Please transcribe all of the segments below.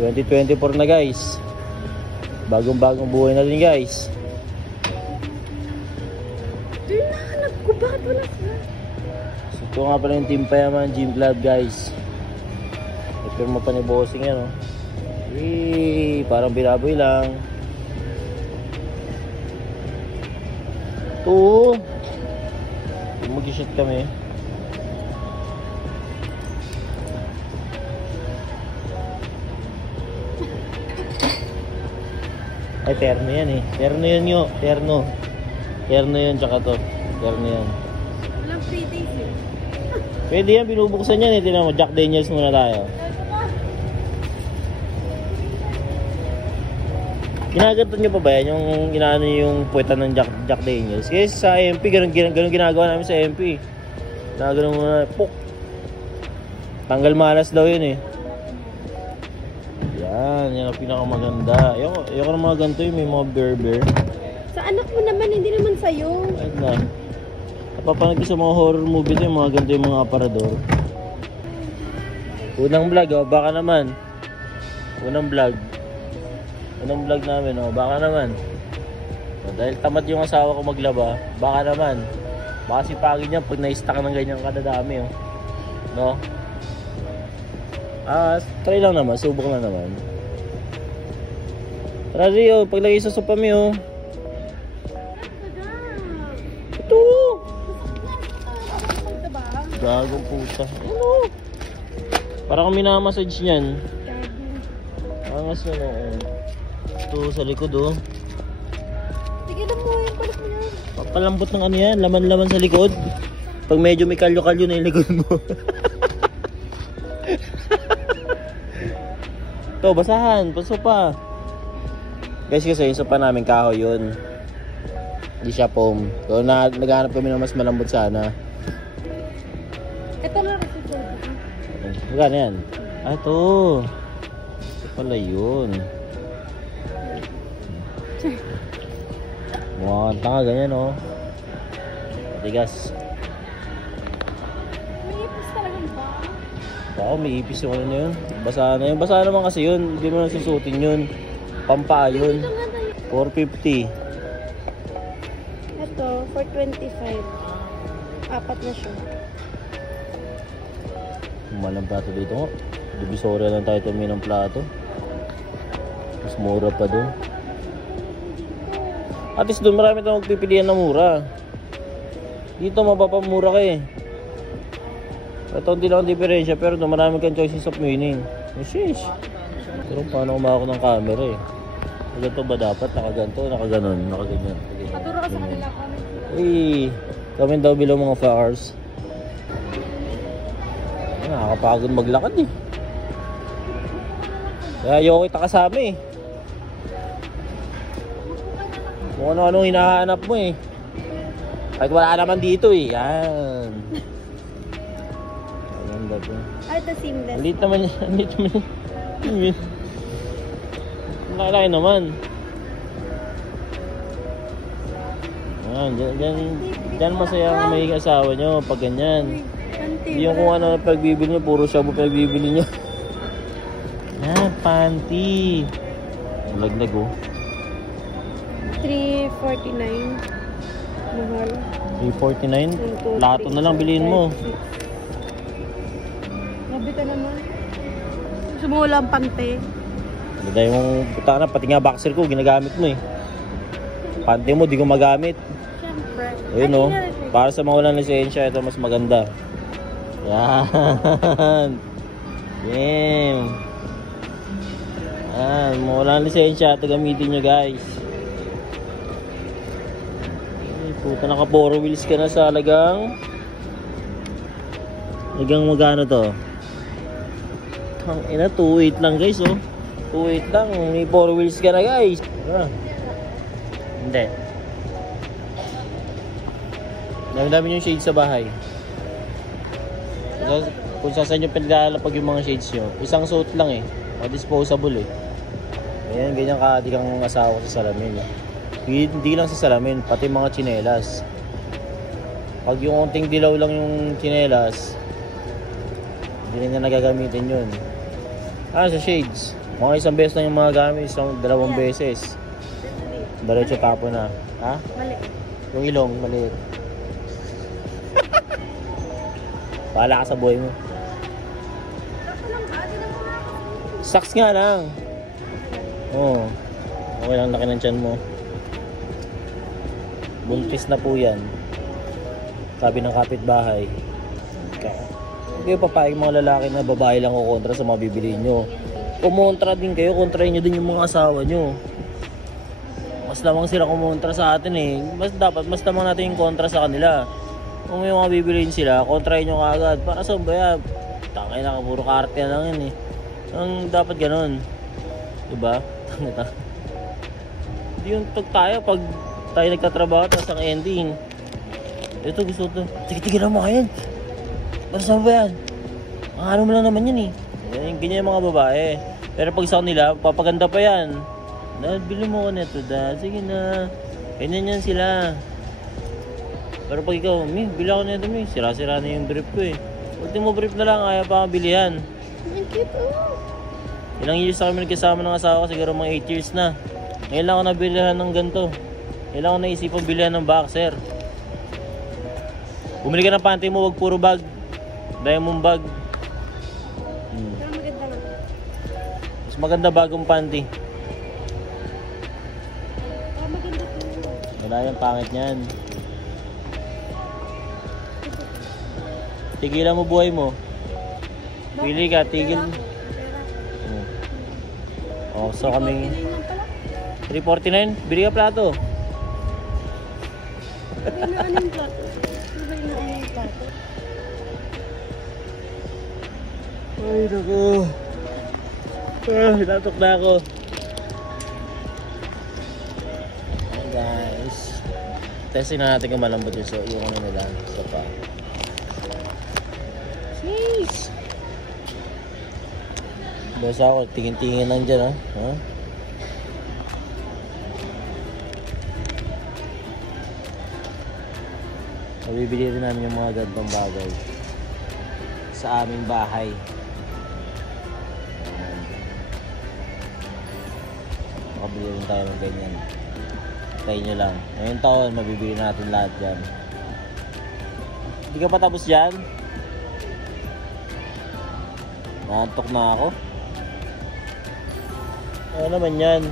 2024 na guys. Bagong-bagong buhay na din guys. Hinahanap ko, bakit wala sila? So ito nga pala yung Team Payaman Gym Club guys. Ipirma pa ni bossing yan oh. Parang binaboy lang. Ito mag-shoot kami. Ay, terno yan eh. Terno yun yun. Terno. Terno yun, tsaka to. Terno yan. Walang 3 days eh. Pwede yan, binubuksan yan eh. Tignan mo, Jack Daniels muna tayo. Ginaganto nyo pa ba yan? Yung inaano yung puwetan ng Jack Daniels? Kasi sa MP, ganun ginagawa namin sa MP. Ganun muna, puk! Tanggal malas daw yun eh. Yan ang pinakamaganda. Ayoko ng mga ganito yung may mga bear. Sa anak mo naman, hindi naman sa'yo. Kahit na. Napapanood ko sa mga horror movie ito yung mga ganito yung mga aparador. Unang vlog oh, baka naman. Unang vlog namin oh, baka naman. So, dahil tamad yung asawa ko maglaba, baka naman. Baka sipagin niya pag na-stack ng ganyan kadadami oh. No? Try lang naman, subok na naman. Tara Rio, paglagay sa sopa mi oh. Ito! Gagong puta. Ano? Para kung minamassage niyan. Angas na oh. Ito sa likod oh. Sige lang mo, yung balik mo yan. Papalambot ng ano yan, laman-laman sa likod. Pag medyo may kalyo-kalyo na yung likod mo. Ito, basahan, paso pa. Guys, kasi yung sopa namin kahoy yun. Hindi siya foam. So naghahanap kami ng mas malambot sana. Ito lang rin sa Magkano yan? Ito. Ito pala yun. Mukhang tanga ganyan oh. Matigas. May ipis talagang ba? Baka may ipis yung ano na yun. Basa na yun. Basa naman kasi yun. Hindi mo na susutin yun. Pampaa yun. 450. Ito, 425. Apat na siya. Malang plato dito nga. Divisoria lang tayo tumingin ng plato. Mas mura pa doon. At least doon marami tayong magpipilian na mura. Dito mapapamura ka eh. Ito hindi lang ang diferensya pero doon marami kang choices of meaning. Sheesh. Pero paano kumako ng camera eh. Ganito ba dapat? Nakaganto, nakaganon, nakaganyan. Paturo ka sa kanila. Comment daw below mga flowers. Nakakapagod maglakad eh. Kaya ayoko kita kasama eh. Kung ano-ano hinahanap mo eh. Kahit wala naman dito eh. Yan. Maganda to. Ito seamless. Alit naman yan. Alit naman yan. Nakalaki naman. Diyan masaya ang may asawa nyo pag ganyan. Hindi yung kung ano pagbibili nyo, puro shabu pagbibili nyo. Panty. Laglag oh. 349. Mahal. 349? Lato na lang bilihin mo. Grabe ka naman. Sumula ang pante. Ganda yung puta na, pati nga boxer ko, ginagamit mo eh. Pante mo, di ko magamit. Siyempre. Ayun oh. Para sa mga walang lisensya, ito mas maganda. Yan. Damn. Yan, mga walang lisensya, ito gamitin nyo guys. Puta, naka 4 wheels ka na sa halagang magano to? Ina, 2.8 lang guys oh. 2.8 lang, may 4 wheels ka na guys. Hindi. Dami-dami yung shades sa bahay. Kung saan nyo pinaglalapag yung mga shades nyo, isang suot lang eh. Disposable eh. Ayan, ganyan ka-adik ang asawa ko sa salamin eh. Hindi lang sa salamin, pati mga tsinelas. Pag yung unting dilaw lang yung tsinelas, hindi na niya nagagamitin yun. Sa shades. Mga isang beses na yung mga gamit, dalawang beses. Diretso tapo na. Ha? Mali. Yung ilong, maliit. Bahala ka sa buhay mo. Saks nga lang. Oo. Okay lang, laki ng tiyan mo. Buntis na po yan. Sabi ng kapitbahay. Hindi papayag mga lalaki na babae lang o kontra sa mga bibili nyo. Kumontra din kayo, kontrahin nyo din yung mga asawa nyo. Mas lamang sila kumontra sa atin eh. Mas lamang natin yung kontra sa kanila. Kung may mga bibiliin sila, kontrahin nyo kaagad. Para saan ba yan? Tangay na, puro karte lang yan eh. Ang dapat ganun. Diba? Tangay. Hindi yung pag tayo nagtatrabaho tapos ang ending. Ito gusto ko. Tigil-tigil mo kayan. Para saan ba yan? Ang ano mo lang naman yan eh. Ganyan yung mga babae. Pero pag sa kanila, papaganda pa yan. Dad, bili mo ko neto, Dad. Sige na. Ganyan yan sila. Pero pag ikaw, bili ako neto, sira-sira na yung brief ko eh. Ultimo brief na lang, ayaw pa kabilihan. Ilang years na kami nagkasama ng asawa ko, siguro mga 8 years na. Ngayon lang ako nabilihan ng ganito. Ngayon lang ako naisipang bilihan ng boxer. Bumili ka ng panty mo, wag puro bag. Diamond bag. Mas maganda bagong panty. Wala yung pangit niyan. Tigilan mo buhay mo. Pili ka, tigil. Oh, so kami 349, bili ka plato. Ay, naku. Hinatok na ako. Ayan guys. Testing na natin kung malambot yung ano nila. Sopa. Jeez. Basta ako, tingin-tingin lang dyan, ha? Mabibili rin namin yung mga gantong bagay sa aming bahay. Makabili rin tayo ng ganyan. Try nyo lang. Ngayong taon, mabibili natin lahat dyan. Hindi ka pa tapos dyan? Naantok na ako. Ano naman yan?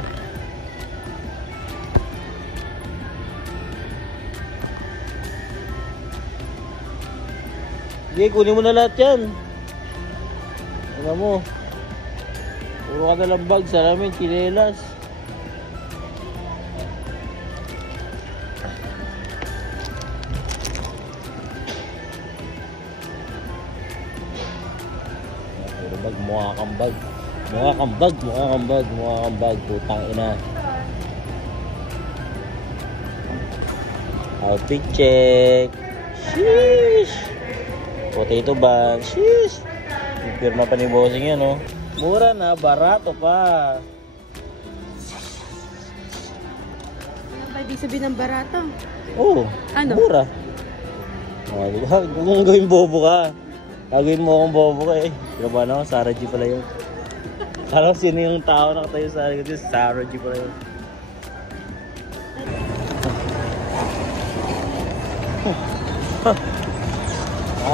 Sige, kunin mo na lahat yan. Ano mo? Puro ka nalang bag, salamin, chinelas. Puro bag, mukha kang bag. Mukha kang bag, mukha kang bag, mukha kang bag. Putang ina. Outfit check. Sheesh. Potato bag. Sheesh. Pirma pa ni bossing yan, oh. Mura na, barato pa. Ano ba ibig sabihin ng barato? Oo, Ano? mura. Oh, diba? Kung gawin bobo ka. Gagawin mo akong bobo ka eh. Kinabahan ako, Sarah G pala yun. Alam sino yung tao nakatayo sa akin kasi Sarah G pala yun.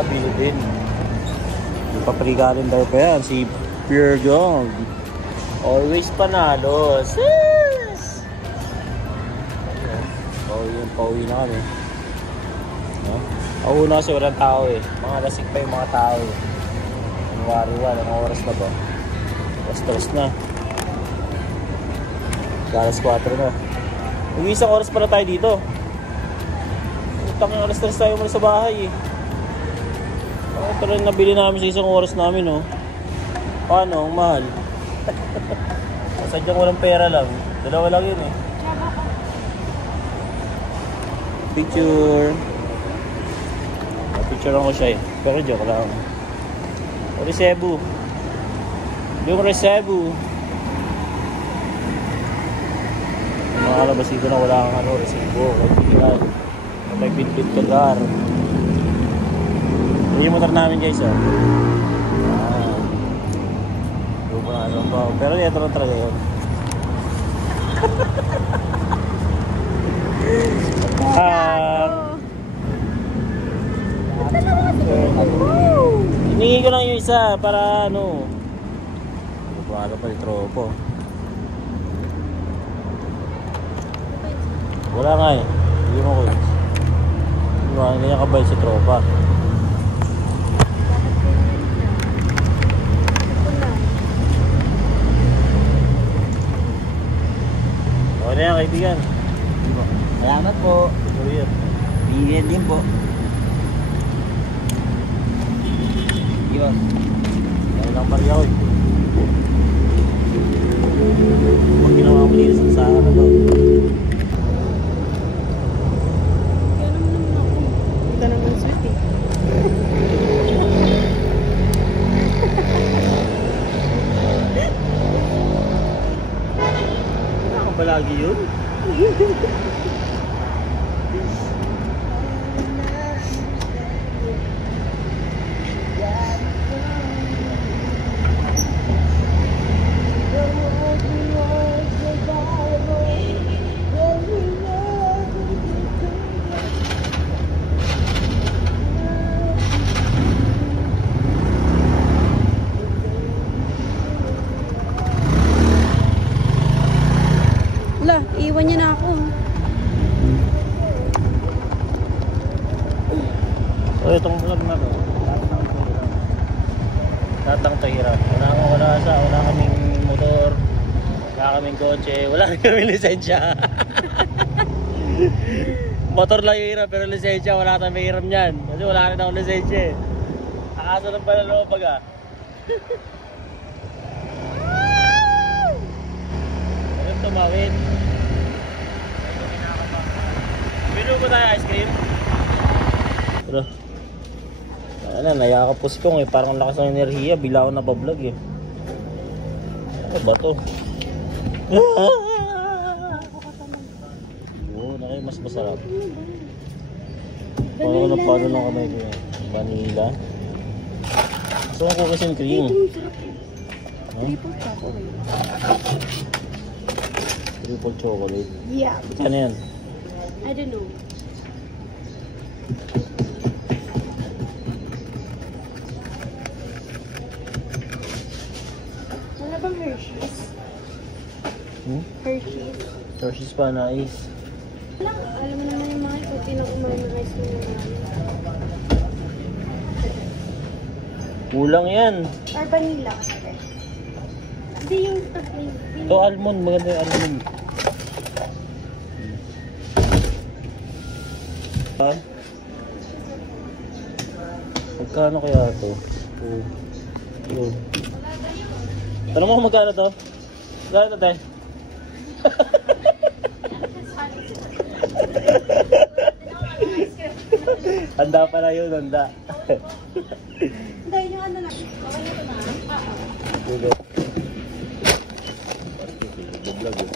Bilibin. Ipaprigalin daw pa yan si Pure Gold. Always panalo. Sis! Pauwi na kami. No? Una kasi walang tao eh. Mga lasik pa yung mga tao eh. January 1, anong oras na ba? Alas 3 na. Alas 4 na. Isang oras pala tayo dito. Utang yung alas 3 tayo muna sa bahay eh. Ito rin nabili namin sa isang oras namin oh. Paano? Ang mahal. Sadyang walang pera lang. Dalawa lang yun eh. Picture. Picture ko siya eh. Pero joke lang. Recebu. Yung Recebu. Mga kalabas dito na wala kang ano, resibo. Kaya may bit-bit ka gar. Yung motor namin guys oh. Grupo ng Ano ba? Pero ito na talaga yun. Hiningi ko lang yung isa para ano. Ano pa yung tropo. Wala nga eh. Hindi mo ko yun. Hindi niya kabay si tropa. Okay na yan kaibigan. Salamat po. Suriyan. Bigyan din po. Yun. Dahil lang pari ako eh. Pag ginawa ko dito sa saan na to. Ito naman sweet eh. Wala kang balagi yun. Wala, iwan niya na ako. So itong vlog na to, lahat ng tahirap. Wala kaming motor, wala kaming kotse, wala kaming lisensya. Motor lang yung hirap pero lisensya, wala kaming hiram niyan. Kasi wala rin akong lisensya eh. Akaso ng panalo pag Huwag tumawid. Bino ko tayo ice cream. Pero ano, nayakapos ko eh. Parang lakas ng enerhiya. Bila ako napablog eh. Ano ba to? Oo, na kayo mas masarap. Paano lang kamay ko eh. Vanilla. Gusto ko cookies and cream. Triple chocolate. Triple chocolate. Yeah. Ano yan? I don't know. Wala bang Hershey's? Hershey's? Hershey's pa na ice. Alam mo naman yung mga ito, pinag-umaw na ice cream na Kulang yan. or vanilla. Hindi yung plain. Ito almond. Maganda yung almond. Ha? Magkano kaya ito? Ito. Tanong mo kung magkano ito? Magkano ito, tay? Handa pala yun, handa. Dahil yung ano na. Dulo. Vlog yun.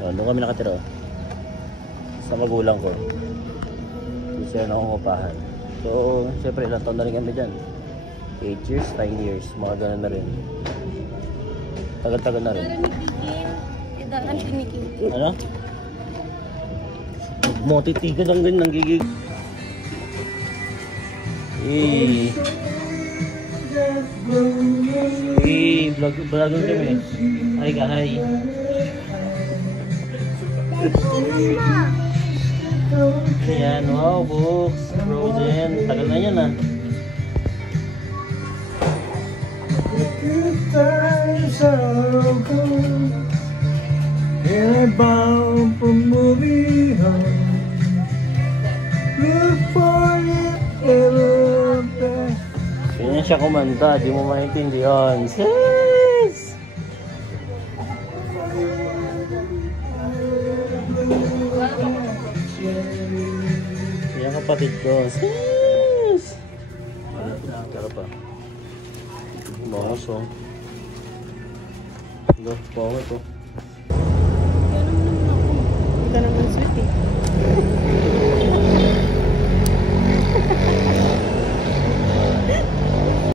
Doon kami nakatira. Sa magulang ko. Siya na akong upahan. So, siyempre ilang taon na rin kami dyan. 8 years, 9 years. Mga ganun na rin. Tagal-tagal na rin. Idaran tiniking. Ano? Motitigan lang din ng gigig. Vlogan kami. Hi ka, hi. Yan, wow, books, frozen. Tagal na yan ah. And I bound for moving on. Look for it ever best. Ganyan siya kumanta, di mo maintindihan. Sis! Yan kapatid ko. Sis! Tara pa. Bangos oh. Ito, bangos oh. Ito naman sweet eh.